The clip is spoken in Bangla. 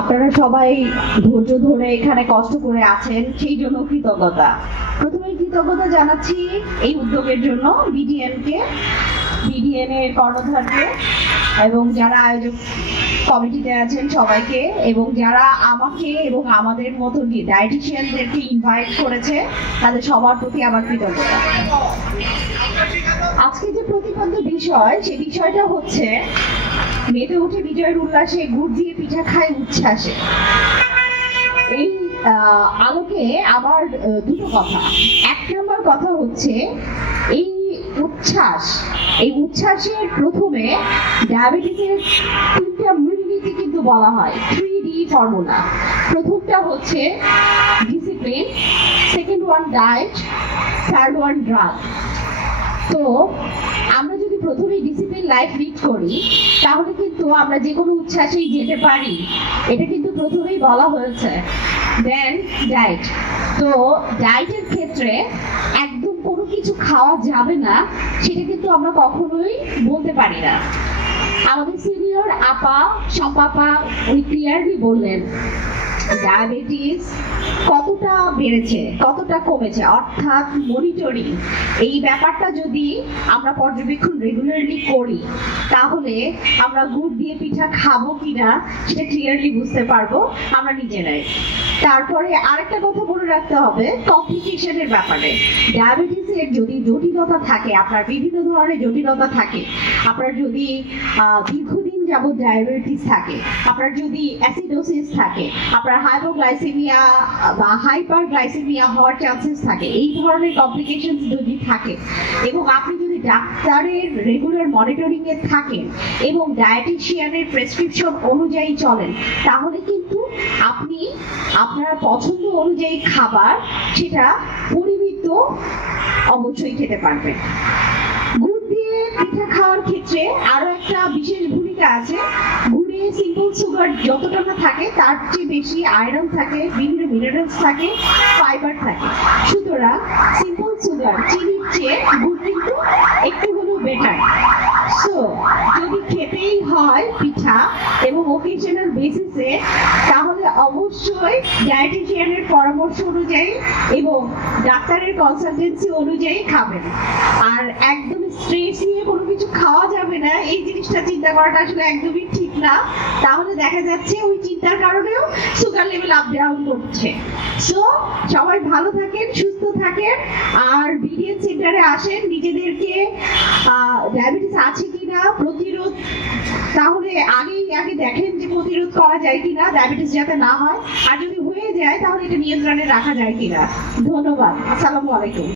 আপনারা সবাই ধৈর্য ধরে এখানে কষ্ট করে আছেন, সেই জন্য কৃতজ্ঞতা। প্রথমে কৃতজ্ঞতা জানাচ্ছি এই উদ্যোগের জন্য বিডিএন এর কর্ণধারকে এবং যারা আয়োজক কমিটিতে আছেন সবাইকে, এবং যারা আমাকে এবং আমাদের মতো ডায়েটিশিয়ানদেরকে ইনভাইট করেছে তাদের সবার প্রতি আমার কৃতজ্ঞতা। আজকে যে প্রতিপাদ্য বিষয়, সেই বিষয়টা হচ্ছে মেতে উঠে বিজয়ের উল্লাসে, গুড় দিয়ে পিঠা খায় উচ্ছ্বাসে। এই আলোকে আমার দুটো কথা। এক নম্বর কথা হচ্ছে এই উচ্ছ্বাসের প্রথমে ডায়াবেটিসের তিনটা মূলনীতি কিন্তু বলা হয়, 3D ফর্মুলা। প্রথমটা হচ্ছে discipline, second one diet, third one drug. তো আমরা যদি প্রথমেই ডিসিপ্লিন লাইফ লিড করি তাহলে কিন্তু আমরা যে কোনো উচ্ছ্বাসেই যেতে পারি, এটা কিন্তু প্রথমেই বলা হয়েছে। দেন ডায়েট। তো ডায়েটের ক্ষেত্রে একদম কোনো কিছু খাওয়া যাবে না সেটা কিন্তু আমরা কখনোই বলতে পারি না। আমাদের সিনিয়র আপা শম্পাপা উনি ক্লিয়ারলি বললেন ডায়াবেটিস কতটা বেড়েছে, কতটা কমেছে, অর্থাৎ মনিটরিং এই ব্যাপারটা যদি আমরা পর্যবেক্ষণ রেগুলারলি করি তাহলে আমরা গুড় দিয়ে পিঠা খাবো কিনা সেটা ক্লিয়ারলি বুঝতে পারবো আমরা নিজেরাই। তারপরে আরেকটা কথা মনে রাখতে হবে কমপ্লিকেশনের ব্যাপারে। ডায়াবেটিসের যদি জটিলতা থাকে, আপনার বিভিন্ন ধরনের জটিলতা থাকে, আপনার যদি দীর্ঘদিন যাবত ডায়াবেটিস থাকে, আপনার যদি অ্যাসিডোসিস থাকে, আপনার হাইপোগ্লাইসেমিয়া বা হাইপারগ্লাইসেমিয়া হওয়ার চান্সেস থাকে, এই ধরনের কমপ্লিকেশন যদি থাকে এবং আপনি যদি ডাক্তারের রেগুলার মনিটরিং এ থাকেন এবং ডায়েটিশিয়ানের প্রেসক্রিপশন অনুযায়ী চলেন, তাহলে কিন্তু আপনি আপনার পছন্দ অনুযায়ী খাবার সেটা পরিমিত অবশ্যই খেতে পারবেন। গুড় দিয়ে পিঠা খাওয়ার ক্ষেত্রে আরো একটা বিশেষ ভূমিকা আছে। গুড়ে সিম্পল সুগার যতটা না থাকে তার চেয়ে বেশি আয়রন থাকে, বিভিন্ন মিনারেলস থাকে, ফাইবার থাকে। সুতরাং সিম্পল সুগার চিনির চেয়ে গুড় কিন্তু একটু হলেও বেটার। সো যদি খেতেই হয় পিঠা এবং ওকেশনাল বেসিসে, তাহলে অবশ্যই ডায়েটিশিয়ানের পরামর্শ অনুযায়ী এবং ডাক্তারের কনসালটেন্সি অনুযায়ী খাবেন। আর একদম স্ট্রেস নিয়ে কোনো কিছু খাওয়া যাবে না, এই জিনিসটা চিন্তা করাটা আসলে একদমই ঠিক না। তাহলে দেখা যাচ্ছে ওই চিন্তার কারণেও সুগার লেভেল আপ ডাউন করছে। সো সবাই ভালো থাকেন, সুস্থ থাকেন, আর বিডিএন সেন্টারে আসেন, নিজেদেরকে ডায়াবেটিস আছে কিনা প্রতিরোধ, তাহলে আগে দেখেন যে প্রতিরোধ করা যায় কিনা ডায়াবেটিস যাতে না হয়, আর যদি হয়ে যায় তাহলে এটা নিয়ন্ত্রণে রাখা যায় কিনা। ধন্যবাদ। আসসালামু আলাইকুম।